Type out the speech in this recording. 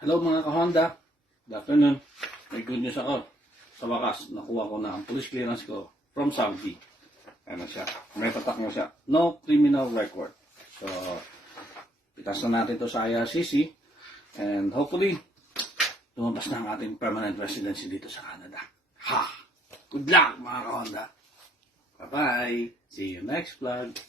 Hello mga ka-Honda. Good afternoon. May good news ako. Sa wakas, nakuha ko na ang police clearance ko from Saudi. Ano siya? May patak mo siya. No criminal record. So, itas na natin ito sa IRCC. And hopefully, lumabas na ang ating permanent residency dito sa Canada. Ha! Good luck mga ka-Honda. Bye-bye. See you next vlog.